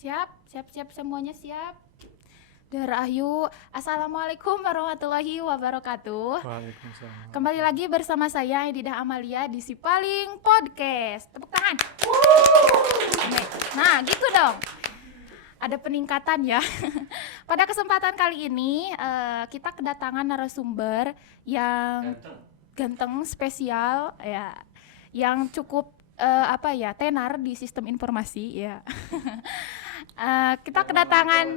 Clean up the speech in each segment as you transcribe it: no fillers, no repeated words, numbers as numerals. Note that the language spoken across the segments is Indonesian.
Siap semuanya siap. Rahayu, Assalamualaikum warahmatullahi wabarakatuh. Waalaikumsalam. Kembali lagi bersama saya Edidah Amalia di Si Paling Podcast. Tepuk tangan. Nah, gitu dong. Ada peningkatan ya. Pada kesempatan kali ini kita kedatangan narasumber yang ganteng spesial ya, yang cukup tenar di sistem informasi ya. Kita kedatangan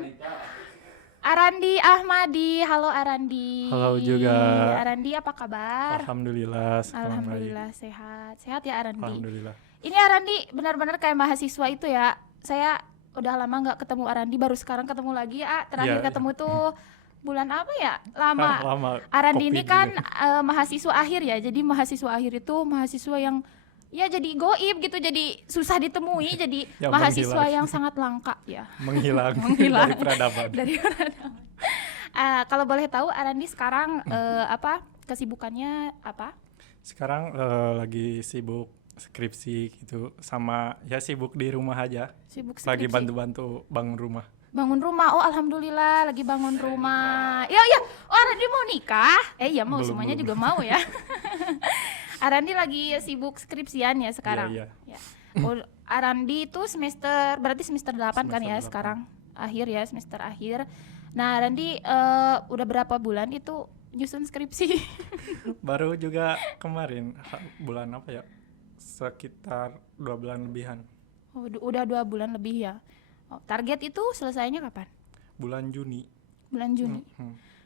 Arandi Ahmadi. Halo Arandi. Halo juga. Arandi apa kabar? Alhamdulillah sehat. Sehat ya Arandi. Alhamdulillah. Ini Arandi benar-benar kayak mahasiswa itu ya. Saya udah lama nggak ketemu Arandi, baru sekarang ketemu lagi. Terakhir ketemu tuh bulan apa ya? Lama. Arandi ini kan mahasiswa akhir ya. Jadi mahasiswa akhir itu mahasiswa yang ya jadi goib gitu, jadi susah ditemui, jadi ya, mahasiswa yang sangat langka ya. Menghilang. Dari peradaban. Kalau boleh tahu Arandi sekarang kesibukannya apa? Sekarang lagi sibuk skripsi gitu, sama ya sibuk di rumah aja. Sibuk skripsi. Lagi bantu-bantu bangun rumah. Bangun rumah, oh alhamdulillah lagi bangun rumah. Ya, oh Arandi mau nikah? Iya mau, semuanya juga mau ya. Arandi lagi sibuk skripsian ya sekarang. Iya. Ya. Oh, Arandi itu berarti semester 8 kan ya 8. Sekarang akhir ya, semester akhir. Nah Arandi udah berapa bulan itu nyusun skripsi? Baru juga kemarin, bulan apa ya, sekitar 2 bulan lebihan. Oh, udah 2 bulan lebih ya. Oh, target itu selesainya kapan? Bulan Juni.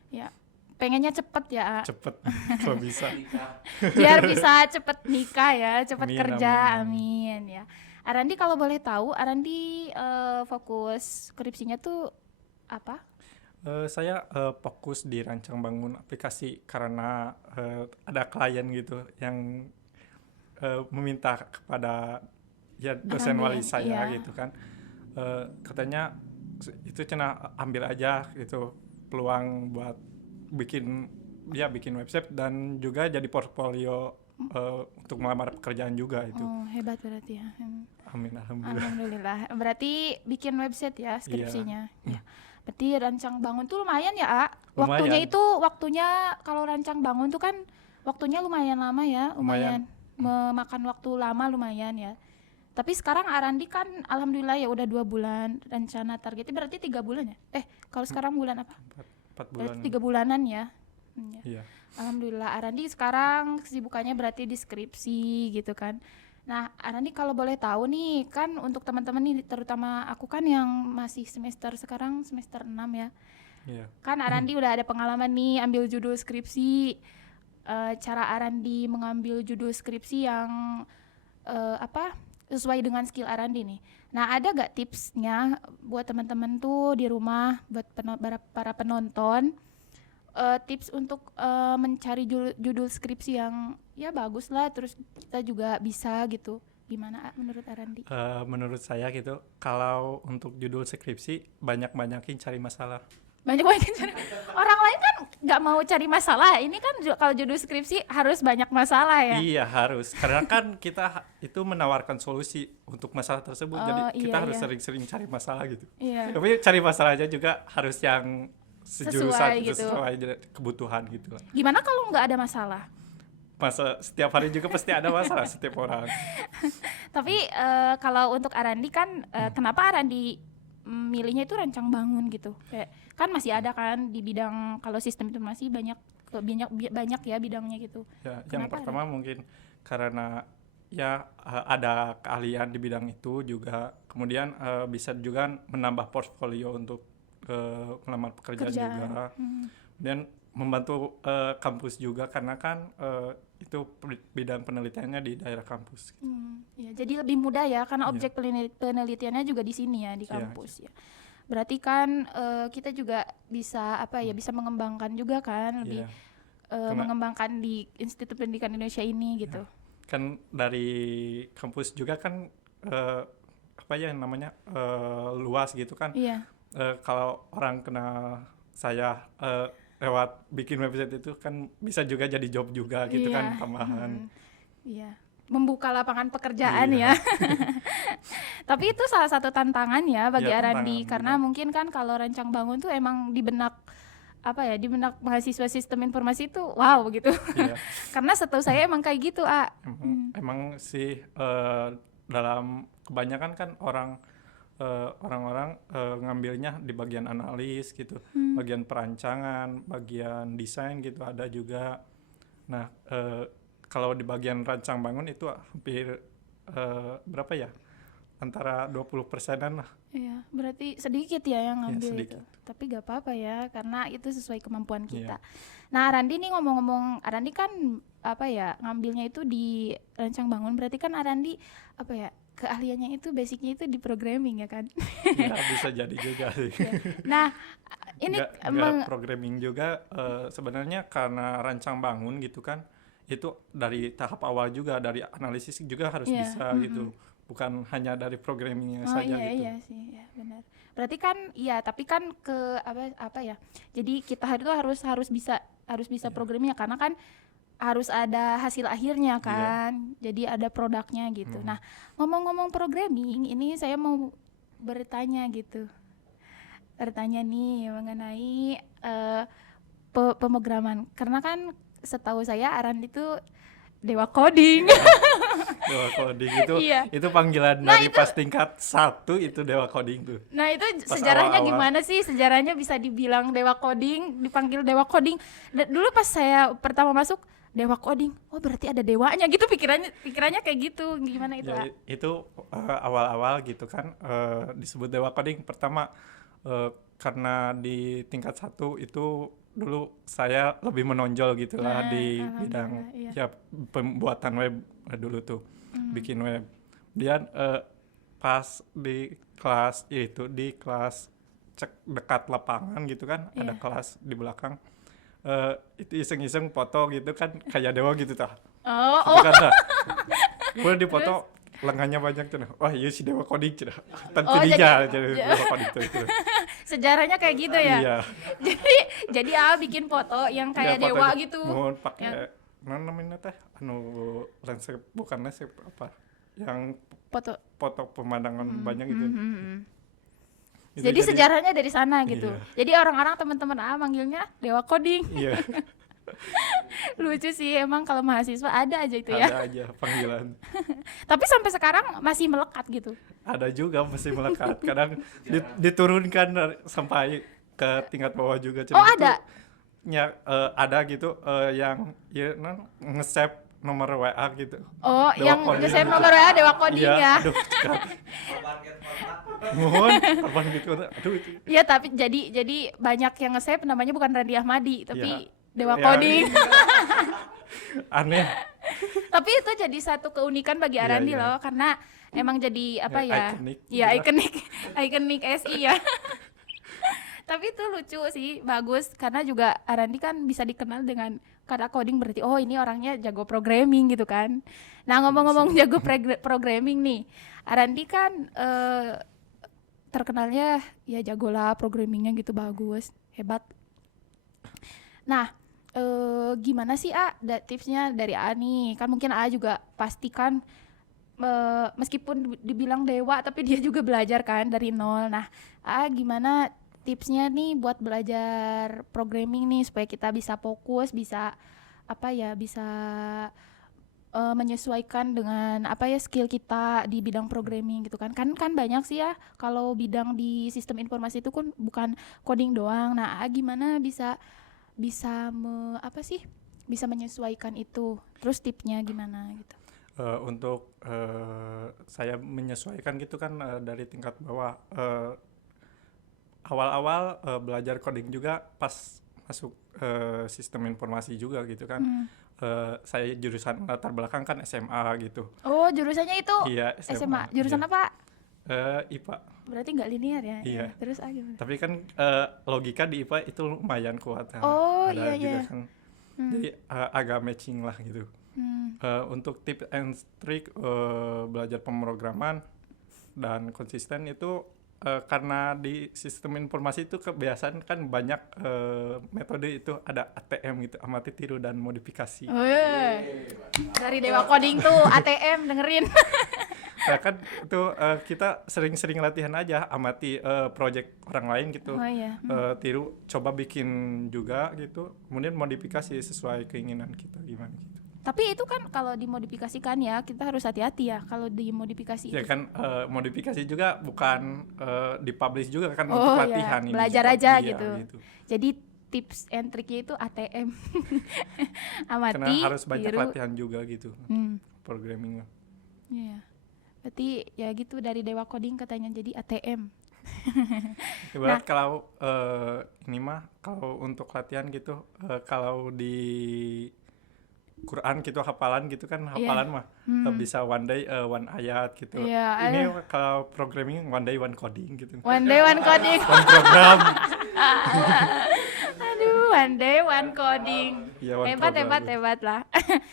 Ya, pengennya cepet ya. Cepet kalau bisa. Biar bisa cepet nikah ya, cepet amin, kerja, amin ya. Arandi kalau boleh tahu, Arandi fokus skripsinya tuh apa? Saya fokus di rancang bangun aplikasi karena ada klien gitu yang meminta kepada ya dosen wali saya gitu kan. Katanya itu cenah ambil aja gitu peluang buat bikin website dan juga jadi portfolio untuk melamar pekerjaan juga itu. Oh, hebat berarti ya. Amin, alhamdulillah. Berarti bikin website ya skripsinya. Iya. Ya. Berarti rancang bangun tuh lumayan ya, Waktunya kalau rancang bangun tuh kan waktunya lumayan lama ya, lumayan. Memakan waktu lama lumayan ya. Tapi sekarang Arandi kan alhamdulillah ya udah 2 bulan, rencana targetnya berarti 3 bulan ya? Kalau sekarang bulan apa? 4 bulan. Berarti 3 bulanan ya. Iya. Alhamdulillah Arandi sekarang kesibukannya berarti di skripsi gitu kan. Nah Arandi kalau boleh tahu nih kan, untuk teman-teman nih terutama aku kan yang masih sekarang semester 6 ya. Iya. Kan Arandi udah ada pengalaman nih ambil judul skripsi. Cara Arandi mengambil judul skripsi yang sesuai dengan skill Arandi nih. Nah ada gak tipsnya buat teman-teman tuh di rumah, buat para penonton, tips untuk mencari judul skripsi yang ya bagus lah, terus kita juga bisa gitu. Gimana menurut Arandi? Menurut saya gitu, kalau untuk judul skripsi banyak-banyakin cari masalah. Banyak-banyakin cari. Orang lain kan nggak mau cari masalah. Ini kan kalau judul skripsi harus banyak masalah ya. Iya harus, karena kan kita itu menawarkan solusi untuk masalah tersebut. Jadi kita harus sering-sering cari masalah gitu. Iya. Tapi cari masalahnya juga harus yang sejurusan, sesuai kebutuhan gitu. Gimana kalau nggak ada masalah? Setiap hari juga pasti ada masalah setiap orang. Tapi kalau untuk Arandi kan kenapa Arandi milihnya itu rancang bangun gitu? Kayak kan masih ada kan di bidang, kalau sistem informasi banyak ya bidangnya gitu. Ya, yang pertama mungkin karena ya ada keahlian di bidang itu juga, kemudian bisa juga menambah portfolio untuk melamar pekerjaan juga. Dan membantu kampus juga karena kan itu bidang penelitiannya di daerah kampus. Ya, jadi lebih mudah ya karena objek penelitiannya juga di sini ya, di kampus ya. Berarti kan kita juga bisa bisa mengembangkan juga kan, lebih mengembangkan di Institut Pendidikan Indonesia ini gitu. Kan dari kampus juga kan luas gitu kan. Iya. Kalau orang kenal saya lewat bikin website itu kan bisa juga jadi job juga gitu kan, tambahan. Iya. Membuka lapangan pekerjaan ya. Tapi itu salah satu tantangan ya bagi Ya, Arandi, tantangan karena juga. mungkin kan kalau rancang bangun tuh emang di benak di benak mahasiswa sistem informasi itu wow gitu. Iya. Karena setahu saya emang kayak gitu, Emang sih dalam kebanyakan kan orang-orang ngambilnya di bagian analis gitu, bagian perancangan, bagian desain gitu ada juga. Nah, kalau di bagian rancang bangun itu hampir berapa ya? Antara 20%-an lah. Iya, berarti sedikit ya yang Ya, ngambil itu. sedikit. Tapi gak apa-apa ya, karena itu sesuai kemampuan kita. Iya. Nah, Arandi nih ngomong-ngomong, Arandi kan ngambilnya itu di rancang bangun. Berarti kan Arandi keahliannya itu basicnya itu di programming ya kan? Ya, bisa jadi juga sih. Ya. Nah, ini Nggak programming juga sebenarnya karena rancang bangun gitu kan. Itu dari tahap awal juga, dari analisis juga harus Iya, bisa gitu. Bukan hanya dari programmingnya oh saja iya gitu. iya sih, ya benar. Berarti kan iya, tapi kan jadi kita itu harus bisa programming ya, karena kan harus ada hasil akhirnya kan. Jadi ada produknya gitu. Nah, ngomong-ngomong programming, ini saya mau bertanya gitu. Bertanya nih mengenai pemrograman. Karena kan setahu saya Arandi itu dewa coding. Dewa coding itu Iya. itu panggilan dari pas tingkat 1 itu dewa coding tuh. Nah, itu Pas sejarahnya awal-awal. gimana sih? Sejarahnya bisa dibilang dewa coding, dipanggil dewa coding. Dulu pas saya pertama masuk dewa coding, oh berarti ada dewanya gitu, pikirannya kayak gitu. Gimana itu? Ya, itu awal-awal gitu kan disebut dewa coding pertama karena di tingkat 1 itu dulu saya lebih menonjol gitu lah di bidang iya. ya pembuatan web dulu tuh, bikin web. Kemudian pas di kelas cek dekat lapangan gitu kan, ada Iya. kelas di belakang itu iseng-iseng foto gitu kan kayak dewa gitu tah. Oh, Itu kan tah. Gue di foto lengannya banyak tuh. Wah, iya si dewa coding cenah. Tentu Oh, dia jadi dewa coding tuh. sejarahnya kayak gitu ya. Iya. Jadi bikin foto yang kayak Iya, foto dewa di- gitu. Mohon pakai namanya teh landscape, bukan landscape apa? Yang Foto. foto pemandangan banyak gitu. Itu Jadi sejarahnya dari sana gitu. Iya. Jadi orang-orang teman-teman manggilnya dewa coding. Iya, Lucu sih emang kalau mahasiswa ada aja itu ya. ada aja panggilan. Tapi sampai sekarang masih melekat gitu. Ada juga masih melekat. Kadang diturunkan sampai ke tingkat bawah juga. Oh, ada? Ada gitu yang ya, nge-save nomor WA gitu. Oh, Dewa yang coding saya gitu. nomor ya dewa coding Iya, ya. aduh, mohon kapan gitu. Aduh itu. Iya, tapi jadi banyak yang nge-save namanya bukan Randi Ahmadi, tapi Iya. dewa Ya, coding. Aneh. Tapi itu jadi satu keunikan bagi Iya, Arandi iya. loh, karena emang jadi apa Ya, ya? ikonik Iya, juga. ikonik SI ya. Tapi itu lucu sih, bagus karena juga Arandi kan bisa dikenal dengan kata coding, berarti oh ini orangnya jago programming gitu kan. Nah, ngomong-ngomong jago programming nih, Arandi kan terkenalnya ya jago lah programmingnya gitu, bagus, hebat. Nah, gimana sih tipsnya dari A nih? Kan mungkin A juga pasti kan meskipun dibilang dewa tapi dia juga belajar kan dari nol. Nah, gimana tipsnya nih buat belajar programming nih supaya kita bisa fokus, bisa menyesuaikan dengan skill kita di bidang programming gitu kan. Kan banyak sih ya kalau bidang di sistem informasi itu kan bukan coding doang. Nah, gimana bisa menyesuaikan itu? Terus tipsnya gimana gitu? Untuk saya menyesuaikan gitu kan dari tingkat bawah. Awal-awal belajar coding juga pas masuk sistem informasi juga gitu kan. Saya jurusan latar belakang kan SMA gitu. Oh, jurusannya itu Iya, SMA. Jurusan iya. apa? IPA. Berarti nggak linear ya? Iya. Terus gimana? Tapi kan logika di IPA itu lumayan kuat. Oh, ada iya, juga iya. kan. Jadi agak matching lah gitu. Untuk tips and trick belajar pemrograman dan konsisten itu karena di sistem informasi itu kebiasaan kan banyak metode itu ada ATM gitu, amati tiru dan modifikasi. Dari Dewa Coding tuh ATM dengerin. Nah kan itu kita sering-sering latihan aja, amati project orang lain gitu. Oh iya. Tiru, coba bikin juga gitu. Kemudian modifikasi sesuai keinginan kita gimana gitu. Tapi itu kan kalau dimodifikasikan ya, kita harus hati-hati ya kalau dimodifikasi Ya itu. kan modifikasi juga bukan dipublish juga kan Oh untuk ya, latihan ini. belajar juga. aja Iya, gitu. gitu. Jadi tips and triknya itu ATM. Karena Amati, harus banyak tiru. latihan juga gitu. Programming. Iya. Berarti ya gitu dari Dewa Coding katanya jadi ATM. Ibarat kalau ini mah kalau untuk latihan gitu kalau di Quran gitu hafalan gitu kan hafalan mah bisa one day one ayat gitu. Iya, Ini kalau programming one day one coding gitu. One day one coding. One program. Aduh, one day one coding. Ya, one Hebat lah.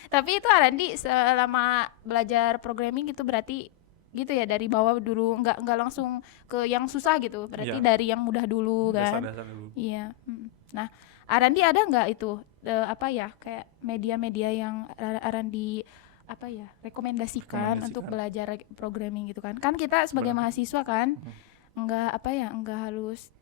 Tapi itu Arandi selama belajar programming gitu berarti gitu ya dari bawah dulu nggak langsung ke yang susah gitu berarti dari yang mudah dulu kan. Dasar-dasar dulu. Iya. Nah, Arandi ada nggak itu apa ya kayak media-media yang Arandi apa ya rekomendasikan untuk belajar programming gitu kan? Kan kita sebagai mahasiswa kan nggak apa ya nggak harus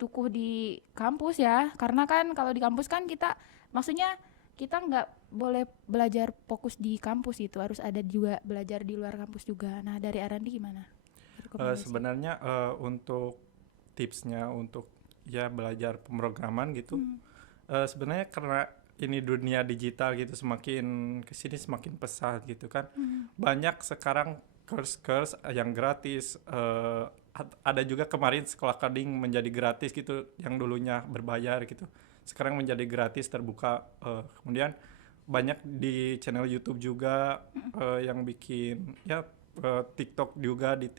tukuh di kampus ya karena kan kalau di kampus kan kita maksudnya kita nggak boleh belajar fokus di kampus itu harus ada juga belajar di luar kampus juga. Nah dari Arandi gimana? Sebenarnya untuk tipsnya untuk ya belajar pemrograman gitu sebenarnya karena ini dunia digital gitu semakin kesini semakin pesat gitu kan banyak sekarang course yang gratis ada juga kemarin sekolah coding menjadi gratis gitu yang dulunya berbayar gitu sekarang menjadi gratis terbuka kemudian banyak di channel YouTube juga yang bikin ya TikTok juga di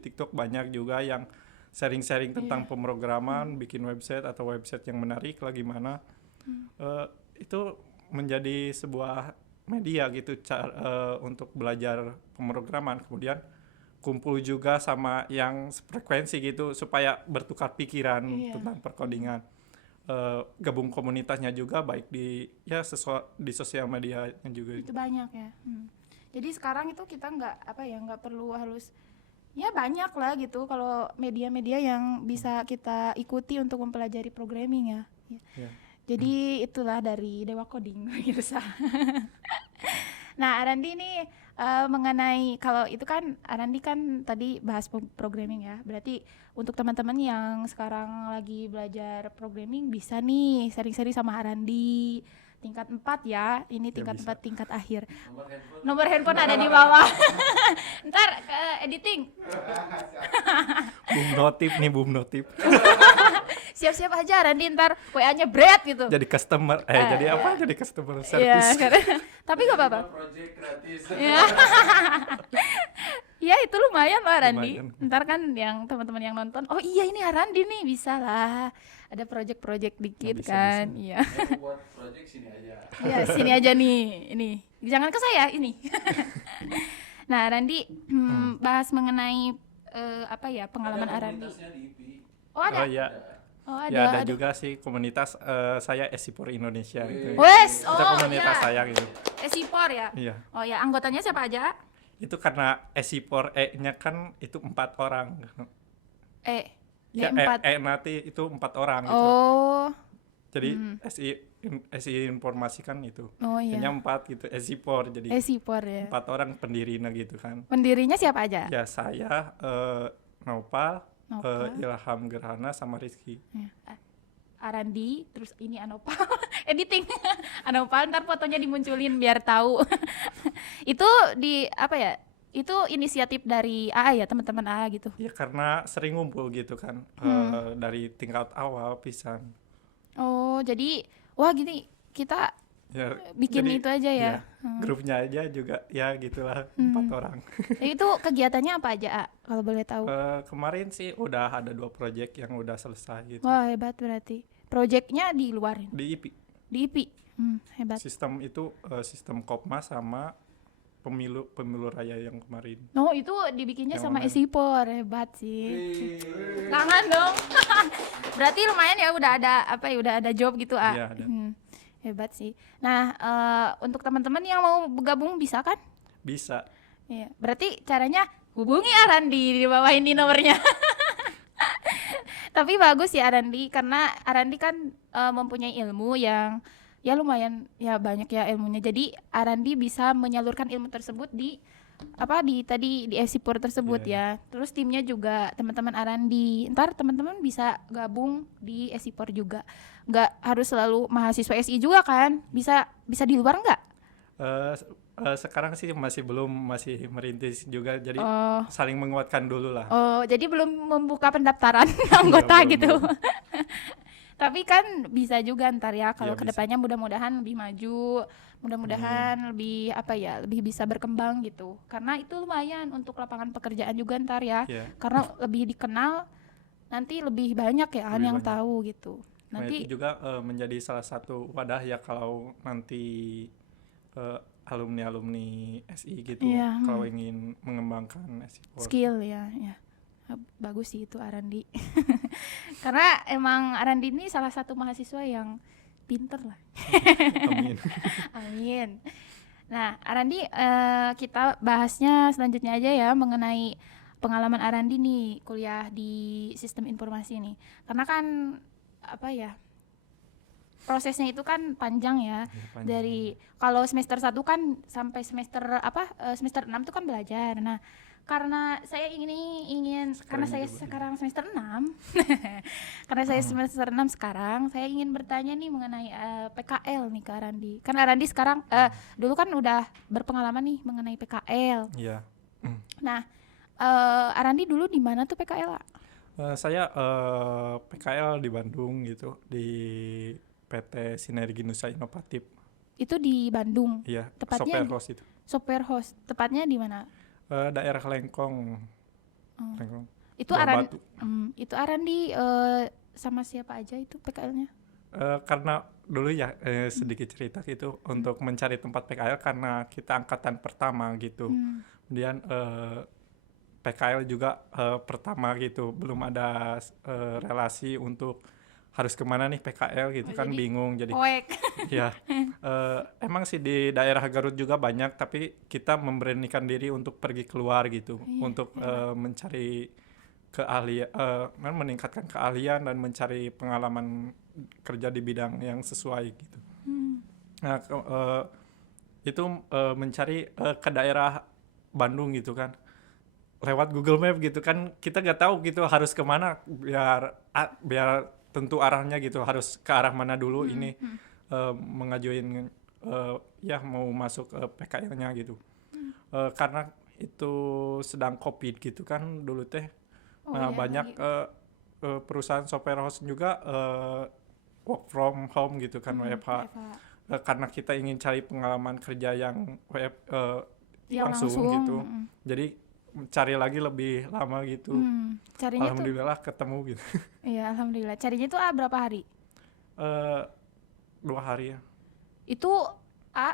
TikTok banyak juga yang sharing-sharing tentang pemrograman bikin website atau website yang menarik lah gimana itu menjadi sebuah media gitu untuk belajar pemrograman kemudian kumpul juga sama yang frekuensi gitu supaya bertukar pikiran tentang perkodingan gabung komunitasnya juga baik di ya di sosial media juga itu banyak ya jadi sekarang itu kita nggak perlu harus ya banyak lah gitu kalau media-media yang bisa kita ikuti untuk mempelajari programming ya. Jadi itulah dari Dewa Coding pemirsa. Nah Arandi ini mengenai kalau itu kan Arandi kan tadi bahas programming ya berarti untuk teman-teman yang sekarang lagi belajar programming bisa nih sering-sering sama Arandi tingkat 4 ya ini tingkat 4 tingkat akhir nomor handphone ada di bawah ntar editing boom notif siap-siap aja Arandi ntar WA-nya berat gitu jadi customer jadi apa jadi customer service tapi gak apa-apa ya itu lumayan loh Arandi ntar kan yang teman-teman yang nonton oh iya ini Arandi nih bisa lah ada project-project dikit kan iya buat project sini aja ya sini aja nih ini jangan ke saya ini nah Arandi bahas mengenai apa ya pengalaman Arandi oh ada ya ada juga sih komunitas saya Esipor Indonesia gitu. Itu komunitas saya gitu. Esipor ya? Iya. Oh ya, anggotanya siapa aja? Itu karena Esipor E-nya kan itu 4 orang. Ya, nanti itu 4 orang gitu. Oh. Jadi SI informasi kan itu. Oh iya. E-nya 4 gitu, Esipor jadi. Esipor ya. 4 orang pendirinya gitu kan. Pendirinya siapa aja? Ya saya Nopal. Ilham Gerhana sama Rizky Arandi terus ini Anopal editing Anopal ntar fotonya dimunculin biar tahu itu di apa ya itu inisiatif dari AA ya teman-teman AA gitu ya karena sering ngumpul gitu kan dari tingkat awal pisan oh jadi wah gini kita ya, bikin jadi, itu aja ya, grupnya aja juga ya gitulah 4 orang. Itu kegiatannya apa aja kalau boleh tahu? Kemarin sih udah ada 2 project yang udah selesai gitu. Wah hebat berarti. Projectnya di luar? Di IPI. Di IPI, hebat. Sistem itu sistem Kopma sama pemilu raya yang kemarin. Oh itu dibikinnya yang sama Esipor hebat sih. Tangan dong. Berarti lumayan ya udah ada udah ada job gitu Iya ada. Hebat sih. Nah, untuk teman-teman yang mau bergabung bisa kan? Bisa. Iya. Berarti caranya hubungi Arandi, di bawah ini nomornya. Tapi bagus ya Arandi, karena Arandi kan mempunyai ilmu yang ya lumayan ya banyak ya ilmunya. Jadi Arandi bisa menyalurkan ilmu tersebut di di Esipur tersebut ya. Terus timnya juga teman-teman Arandi. Ntar teman-teman bisa gabung di Esipur juga. Nggak harus selalu mahasiswa SI juga kan? Bisa di luar nggak? Sekarang sih masih merintis juga, jadi saling menguatkan dulu lah. Jadi belum membuka pendaftaran anggota gitu. Tapi kan bisa juga ntar ya kalau kedepannya mudah-mudahan lebih maju, mudah-mudahan lebih lebih bisa berkembang gitu. Karena itu lumayan untuk lapangan pekerjaan juga ntar ya. Karena lebih dikenal, nanti lebih banyak ya kan yang tahu gitu. Nanti itu juga menjadi salah satu wadah ya kalau nanti alumni SI gitu kalau ingin mengembangkan skill ya. Bagus sih itu Arandi. Karena emang Arandi ini salah satu mahasiswa yang pinter lah. Amin. Amin. Nah Arandi, kita bahasnya selanjutnya aja ya mengenai pengalaman Arandi nih kuliah di sistem informasi nih. Karena kan prosesnya itu kan panjang ya. Dari kalau semester 1 kan sampai semester 6 itu kan belajar. Nah, karena saya karena saya sekarang semester 6. Karena saya semester 6 sekarang, saya ingin bertanya nih mengenai PKL nih ke Arandi. Kan Arandi sekarang dulu kan udah berpengalaman nih mengenai PKL. Iya. Nah, Arandi dulu di mana tuh PKL? Saya PKL di Bandung gitu, di PT Sinergi Nusa Inovatif. Itu di Bandung. Iya, tepatnya Software House itu. Software House. Tepatnya di mana? Daerah Lengkong. Lengkong. Itu Arandi sama siapa aja itu PKL-nya? Karena dulu ya sedikit cerita gitu untuk mencari tempat PKL karena kita angkatan pertama gitu. Kemudian PKL juga pertama gitu, belum ada relasi untuk harus kemana nih PKL gitu kan, bingung jadi. Ya, emang sih di daerah Garut juga banyak, tapi kita memberanikan diri untuk pergi keluar gitu, untuk mencari keahlian, meningkatkan keahlian dan mencari pengalaman kerja di bidang yang sesuai gitu. Nah, itu mencari ke daerah Bandung gitu kan, lewat Google Map gitu kan, kita nggak tahu gitu harus kemana biar tentu arahnya gitu, harus ke arah mana dulu ini mengajuin mau masuk PKL-nya gitu. Karena itu sedang COVID gitu kan dulu teh. Banyak perusahaan software house juga work from home gitu kan, WFH. Karena kita ingin cari pengalaman kerja yang langsung gitu. Jadi cari lagi lebih lama gitu. Alhamdulillah ketemu gitu. Iya, alhamdulillah. Carinya itu berapa hari? 2 hari ya. Itu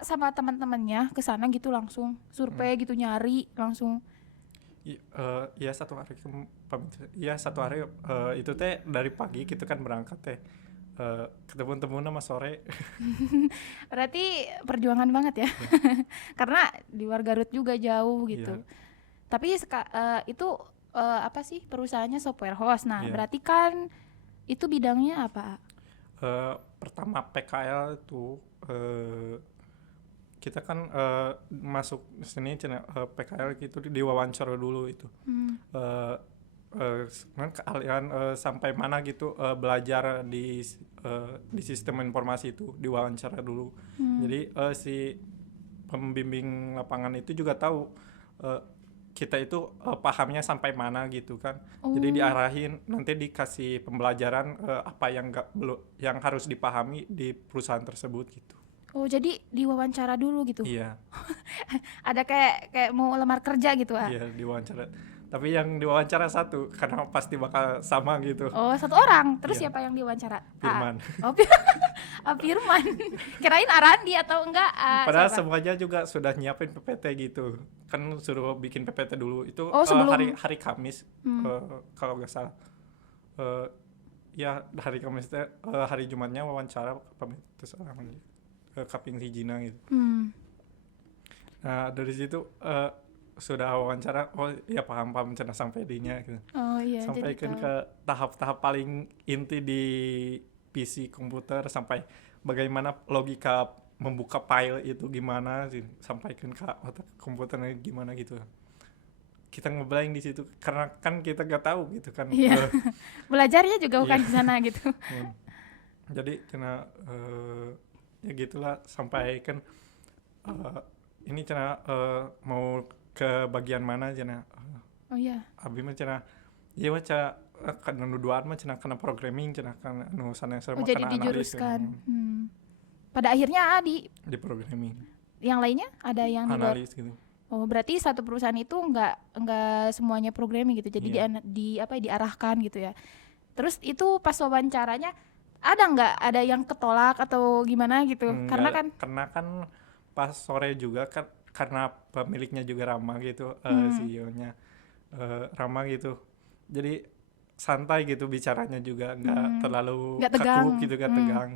sama teman-temannya ke sana gitu langsung survei gitu, nyari langsung. Iya 1 hari iya 1 hari itu teh dari pagi gitu kan berangkat teh. Ketemu sama sore. Berarti perjuangan banget ya. Karena di luar Garut juga jauh gitu. Tapi itu perusahaannya software house. Nah, berarti kan itu bidangnya apa? Pertama PKL itu kita kan masuk sini PKL gitu diwawancara dulu itu. Keahlian sampai mana gitu belajar di sistem informasi itu diwawancara dulu. Jadi si pembimbing lapangan itu juga tahu kita itu pahamnya sampai mana gitu kan. Jadi diarahin, nanti dikasih pembelajaran apa yang harus dipahami di perusahaan tersebut gitu. Jadi diwawancara dulu gitu. Iya. Ada kayak mau lamar kerja gitu Iya, diwawancara. Tapi yang diwawancara 1 karena pasti bakal sama gitu. 1 orang. Terus siapa yang diwawancara? Firman. Firman. Kirain Arandi atau enggak? Padahal semuanya juga sudah nyiapin PPT gitu. Kan suruh bikin PPT dulu. Itu hari Kamis kalau nggak salah. Ya hari Kamis hari Jumatnya wawancara terus kaping hijina gitu. Nah dari situ sudah wawancara, oh ya paham cenah sampai dinya gitu. Oh iya, jadi Sampaikan tahu. ke tahap-tahap paling inti di PC komputer, sampai bagaimana logika membuka file itu gimana sih, sampaikan ke otak komputernya gimana gitu. Kita ngeblank di situ karena kan kita gak tahu gitu kan. Iya. Belajarnya juga bukan Iya. di sana gitu. Jadi kena ya gitulah, sampaikan ini cenah mau ke bagian mana cenah. Oh iya. Abi mah cenah ieu mah cenah kana nuduhan mah cenah kana programming, cenah kana anu saneseur Oh mah jadi kana analis dijuruskan. Pada akhirnya Adi, di programming, yang lainnya ada yang di luar. analis gitu. Oh berarti satu perusahaan itu nggak semuanya programming gitu. Jadi Iya. diarahkan gitu ya. Terus itu pas wawancaranya ada yang ketolak atau gimana gitu? Karena kan Karena kan pas sore juga kan, karena pemiliknya juga ramah gitu, CEO-nya ramah gitu. Jadi santai gitu bicaranya juga, nggak terlalu nggak tegang. kaku gitu, nggak tegang.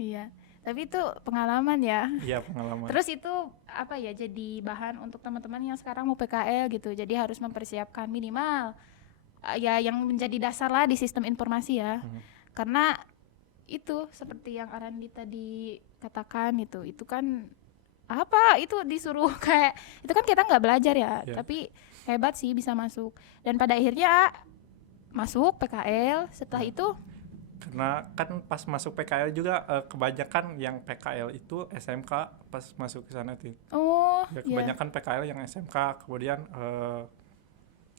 Iya. Tapi itu pengalaman ya. Iya, pengalaman. Terus itu apa ya, jadi bahan untuk teman-teman yang sekarang mau PKL gitu. Jadi harus mempersiapkan minimal ya yang menjadi dasar lah di sistem informasi ya. Karena itu seperti yang Arandi tadi katakan, itu kan apa, itu disuruh kayak itu kan kita nggak belajar ya. Yeah. Tapi hebat sih bisa masuk. Dan pada akhirnya masuk PKL. Setelah itu Karena kan pas masuk PKL juga kebanyakan yang PKL itu SMK pas masuk ke sana tuh. oh Ya, ya. kebanyakan PKL yang SMK, kemudian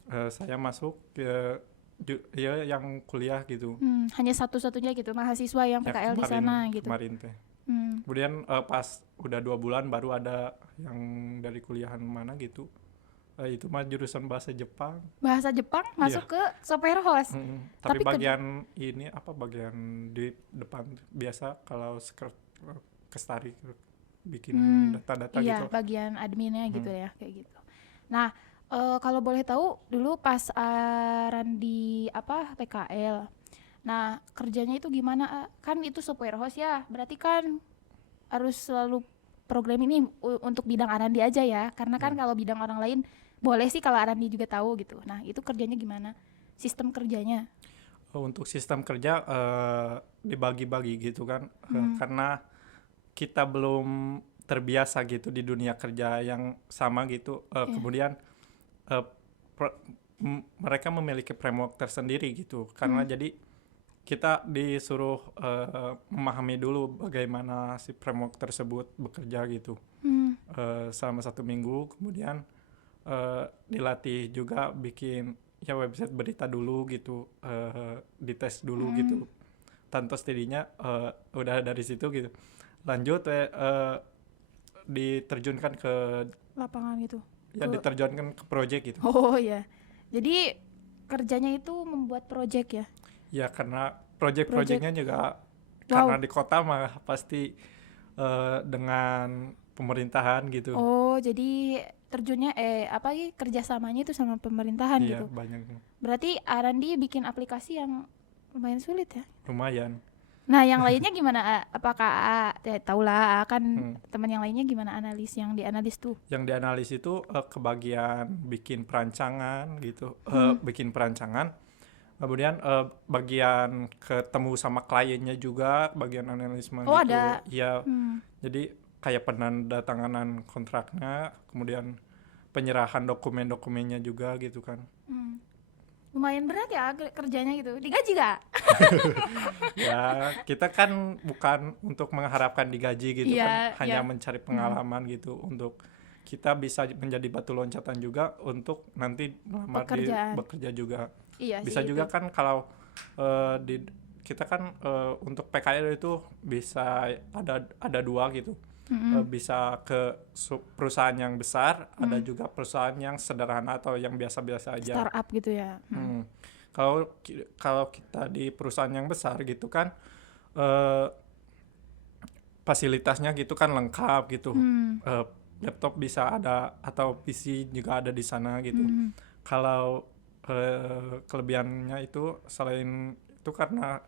saya masuk ke ya yang kuliah gitu. Hanya satu-satunya gitu mahasiswa yang Ya, PKL di sana gitu. Kemarin teh. Kemudian pas udah 2 bulan baru ada yang dari kuliahan mana gitu. Itu mah jurusan bahasa Jepang. Bahasa Jepang masuk ke software host. Tapi Tapi bagian ini apa, bagian di depan biasa kalau Kestari bikin data-data iya, gitu. bagian adminnya gitu ya, kayak gitu. Nah, kalau boleh tahu dulu pas Randi PKL. Nah, kerjanya itu gimana? Kan itu software host ya, berarti kan harus selalu program ini untuk bidang Arandi aja ya, karena kan kalau bidang orang lain boleh sih kalau Arandi juga tahu gitu. Nah, itu kerjanya gimana? Sistem kerjanya? Untuk sistem kerja dibagi-bagi gitu kan, karena kita belum terbiasa gitu di dunia kerja yang sama gitu. Kemudian mereka memiliki framework tersendiri gitu, karena jadi kita disuruh memahami dulu bagaimana si framework tersebut bekerja gitu selama 1 minggu. Kemudian dilatih juga bikin ya website berita dulu gitu, dites dulu gitu. Tanpa setidaknya udah dari situ gitu lanjut diterjunkan ke Lapangan gitu. ya diterjunkan ke project gitu. Oh ya. Jadi kerjanya itu membuat project ya. Ya karena project-projectnya juga Wow. karena di kota mah pasti dengan pemerintahan gitu. Oh, jadi terjunnya kerjasamanya itu sama pemerintahan Iya, gitu. banyak, Berarti Arandi bikin aplikasi yang lumayan sulit ya. lumayan. Nah, yang lainnya gimana? Apakah tahulah kan teman yang lainnya gimana yang dianalis tuh? Yang dianalisis itu kebagian bikin perancangan gitu, bikin perancangan. Kemudian bagian ketemu sama kliennya juga, bagian analisme Oh, gitu. ada. Ya, jadi kayak penandatanganan kontraknya, kemudian penyerahan dokumen-dokumennya juga gitu kan. Lumayan berat ya kerjanya gitu. Digaji gak? Ya, kita kan bukan untuk mengharapkan digaji gitu Iya, kan, hanya iya. mencari pengalaman gitu untuk kita bisa menjadi batu loncatan juga untuk nanti melamar di Pekerjaan. bekerja juga. Iya Bisa sih juga itu. kan kalau kita kan untuk PKL itu bisa ada 2 gitu. Bisa ke perusahaan yang besar, ada juga perusahaan yang sederhana atau yang biasa-biasa aja. Startup gitu ya. Kalau kita di perusahaan yang besar gitu kan, fasilitasnya gitu kan lengkap gitu. Laptop bisa ada atau PC juga ada di sana gitu. Kalau kelebihannya itu selain itu karena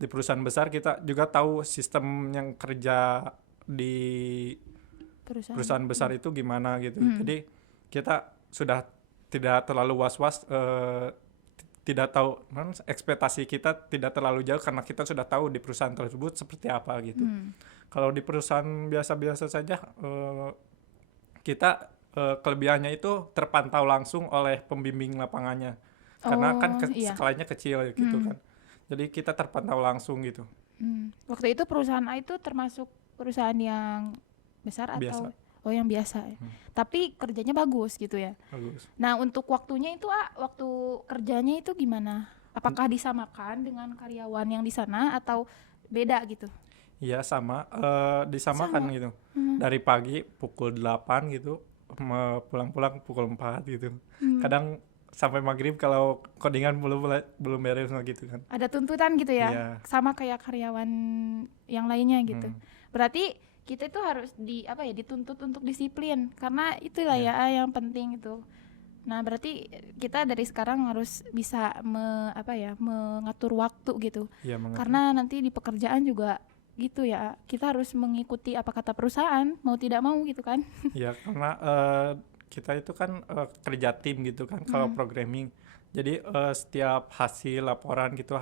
di perusahaan besar kita juga tahu sistem yang kerja di perusahaan besar itu gimana gitu. Jadi kita sudah tidak terlalu was-was, tidak tahu, ekspektasi kita tidak terlalu jauh karena kita sudah tahu di perusahaan tersebut seperti apa gitu. Kalau di perusahaan biasa-biasa saja, kita kelebihannya itu terpantau langsung oleh pembimbing lapangannya, karena kan Iya. skalanya kecil gitu kan, jadi kita terpantau langsung gitu. Waktu itu perusahaan A itu termasuk perusahaan yang besar Biasa. atau yang biasa ya. Tapi kerjanya bagus gitu ya. Bagus. Nah, untuk waktunya itu waktu kerjanya itu gimana? Apakah disamakan dengan karyawan yang di sana atau beda gitu? Iya sama, disamakan Sama. gitu. Dari pagi pukul 8 gitu, pulang-pulang pukul 4 gitu. Kadang sampai maghrib kalau codingan belum beres gitu kan. Ada tuntutan gitu ya? Iya. Sama kayak karyawan yang lainnya gitu. Berarti kita itu harus dituntut untuk disiplin karena itulah ya yang penting itu. Nah, berarti kita dari sekarang harus bisa mengatur waktu gitu. Iya, Karena nanti di pekerjaan juga gitu ya. Kita harus mengikuti apa kata perusahaan, mau tidak mau gitu kan. Iya, karena kita itu kan kerja tim gitu kan kalau programming. Jadi setiap hasil laporan gitu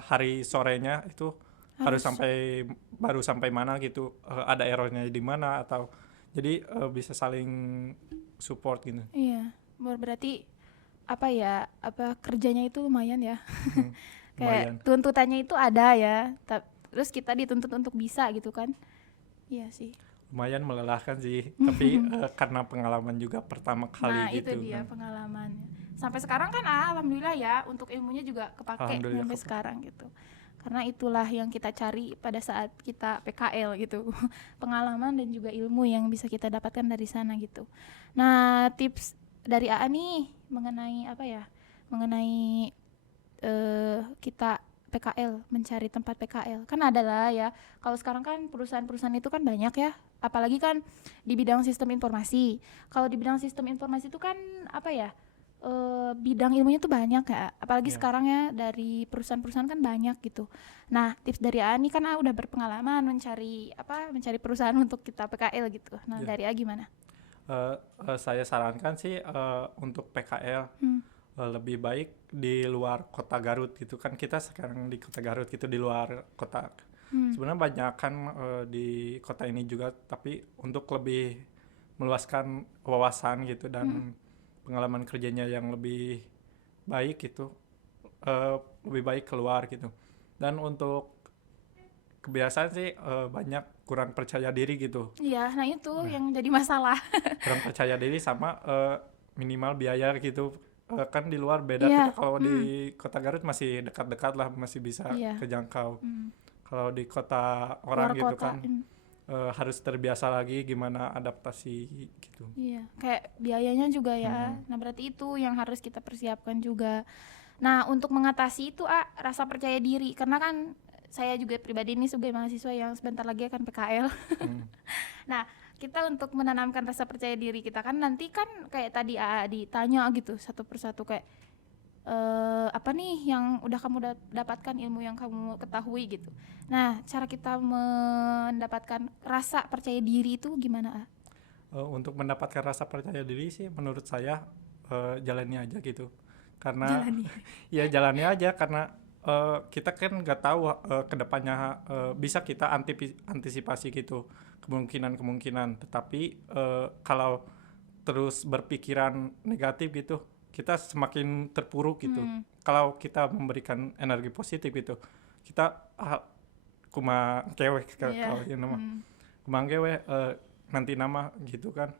hari sorenya itu harus baru sampai mana gitu, ada errornya di mana, atau jadi bisa saling support gitu. Iya, berarti kerjanya itu lumayan ya. Kayak Lumayan. tuntutannya itu ada ya. Terus kita dituntut untuk bisa gitu kan. Iya sih. Lumayan melelahkan sih, tapi karena pengalaman juga pertama kali Nah, gitu. itu dia pengalamannya. Sampai sekarang kan alhamdulillah ya, untuk ilmunya juga kepake sampai sekarang gitu. Karena itulah yang kita cari pada saat kita PKL gitu. Pengalaman dan juga ilmu yang bisa kita dapatkan dari sana gitu. Nah, tips dari AA nih mengenai mengenai kita PKL, mencari tempat PKL. Kan adalah ya, kalau sekarang kan perusahaan-perusahaan itu kan banyak ya, apalagi kan di bidang sistem informasi. Kalau di bidang sistem informasi itu kan bidang ilmunya tuh banyak ya, apalagi sekarang ya dari perusahaan-perusahaan kan banyak gitu. Nah, tips dari Ani kan udah berpengalaman mencari perusahaan untuk kita PKL gitu. Nah, dari A gimana? Saya sarankan sih untuk PKL lebih baik di luar kota Garut gitu kan, kita sekarang di kota Garut gitu, di luar kota. Sebenarnya banyak kan di kota ini juga, tapi untuk lebih meluaskan wawasan gitu dan pengalaman kerjanya yang lebih baik gitu, lebih baik keluar gitu. Dan untuk kebiasaan sih banyak kurang percaya diri gitu. Iya, nah itu yang jadi masalah. Kurang percaya diri sama minimal biaya gitu. Kan di luar beda, kita kalau di kota Garut masih dekat-dekat lah, masih bisa kejangkau. Kalau di kota orang gitu kan harus terbiasa lagi gimana adaptasi gitu. Iya, kayak biayanya juga ya. Nah, berarti itu yang harus kita persiapkan juga. Nah, untuk mengatasi itu rasa percaya diri, karena kan saya juga pribadi ini sebagai mahasiswa yang sebentar lagi akan PKL. Nah, kita untuk menanamkan rasa percaya diri kita kan nanti kan kayak tadi ditanya gitu satu persatu kayak apa nih yang udah kamu dapatkan, ilmu yang kamu ketahui gitu. Nah, cara kita mendapatkan rasa percaya diri itu gimana? Untuk mendapatkan rasa percaya diri sih menurut saya jalani aja gitu. Karena jalani aja karena kita kan nggak tahu kedepannya bisa kita antisipasi gitu kemungkinan, tetapi kalau terus berpikiran negatif gitu kita semakin terpuruk gitu. Kalau kita memberikan energi positif itu, kita kumangkewe kalau nama kumangkewe nanti nama gitu kan,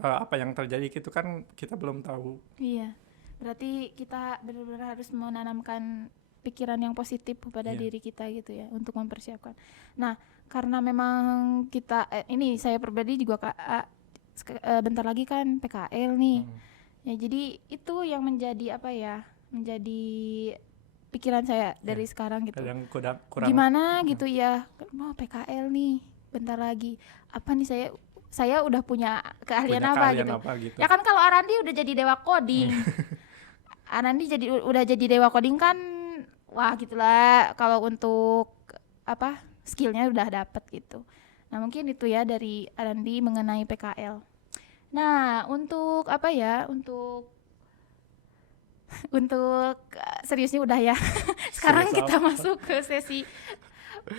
apa yang terjadi gitu kan kita belum tahu. Iya, berarti kita benar-benar harus menanamkan pikiran yang positif pada diri kita gitu ya untuk mempersiapkan. Nah, karena memang kita ini saya pribadi juga bentar lagi kan PKL nih. Ya, jadi itu yang menjadi menjadi pikiran saya dari sekarang gitu. Yang kurang gimana gitu ya, mau PKL nih bentar lagi. Apa nih saya udah punya keahlian apa gitu. Ya kan kalau Arandi udah jadi dewa coding. Arandi udah jadi dewa coding kan, wah gitulah kalau untuk skillnya udah dapet gitu. Nah, mungkin itu ya dari Arandi mengenai PKL. Nah, untuk apa ya? Untuk seriusnya udah ya. Sekarang Serius kita masuk ke sesi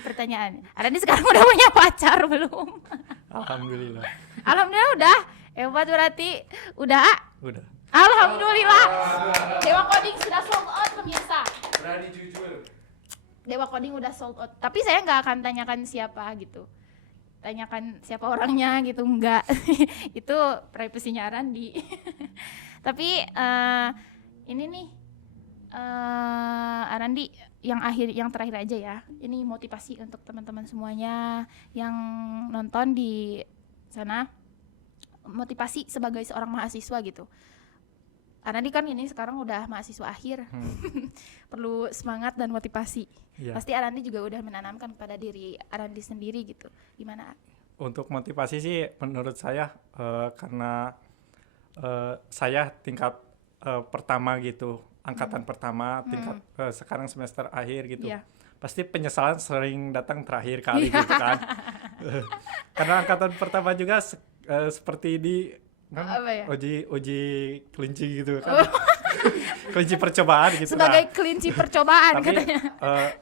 pertanyaan. Arandi sekarang udah punya pacar belum? Alhamdulillah. Alhamdulillah udah. Hebat berarti. Udah. Udah. Alhamdulillah. Dewa Coding sudah sold out pemirsa. Berani jujur. Dewa Coding udah sold out. Tapi saya nggak akan tanyakan siapa gitu. Tanyakan siapa orangnya gitu, enggak. Itu privasinya Arandi. Tapi ini nih Arandi yang terakhir aja ya. Ini motivasi untuk teman-teman semuanya yang nonton di sana. Motivasi sebagai seorang mahasiswa gitu. Arandi kan ini sekarang udah mahasiswa akhir. Perlu semangat dan motivasi. Iya. Pasti Arandi juga udah menanamkan pada diri Arandi sendiri gitu. Gimana? Untuk motivasi sih menurut saya karena saya tingkat pertama gitu, angkatan pertama, tingkat sekarang semester akhir gitu. Iya. Pasti penyesalan sering datang terakhir kali gitu kan. Karena angkatan pertama juga seperti di Apa ya? uji kelinci gitu kan. Kelinci percobaan gitu. Sebagai kelinci percobaan tapi katanya.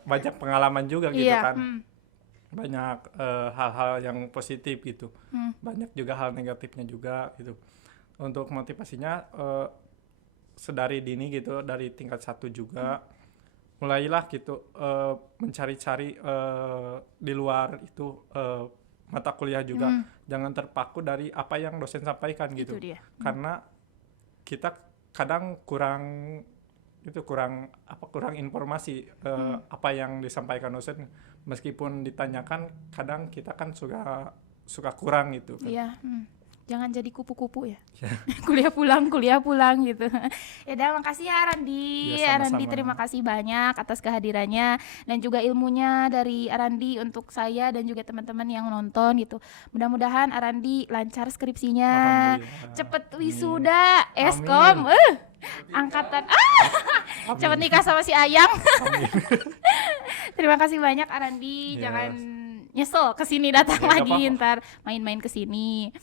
banyak pengalaman juga gitu Iya, kan. Banyak hal-hal yang positif gitu. Banyak juga hal negatifnya juga gitu. Untuk motivasinya sedari dini gitu, dari tingkat 1 juga mulailah gitu mencari-cari di luar itu mata kuliah juga. Jangan terpaku dari apa yang dosen sampaikan gitu. Itu dia. Karena kita kadang kurang informasi apa yang disampaikan dosen, meskipun ditanyakan kadang kita kan suka kurang gitu kan. Iya. Jangan jadi kupu-kupu ya. kuliah pulang gitu. Ya udah, makasih ya Arandi. Ya, sama-sama. Arandi terima kasih banyak atas kehadirannya dan juga ilmunya dari Arandi untuk saya dan juga teman-teman yang nonton gitu. Mudah-mudahan Arandi lancar skripsinya. Alhamdulillah. Cepet Amin. wisuda, eskom, angkatan. Cepet nikah sama si Ayang. Terima kasih banyak Arandi. Yes. Jangan nyesel kesini datang Ya, lagi gak apa-apa. ntar main-main kesini.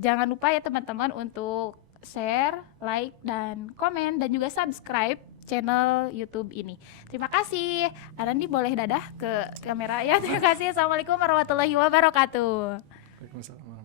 Jangan lupa ya teman-teman untuk share, like, dan komen dan juga subscribe channel YouTube ini. Terima kasih. Arandi boleh dadah ke kamera ya. Terima kasih. Assalamualaikum warahmatullahi wabarakatuh. Waalaikumsalam.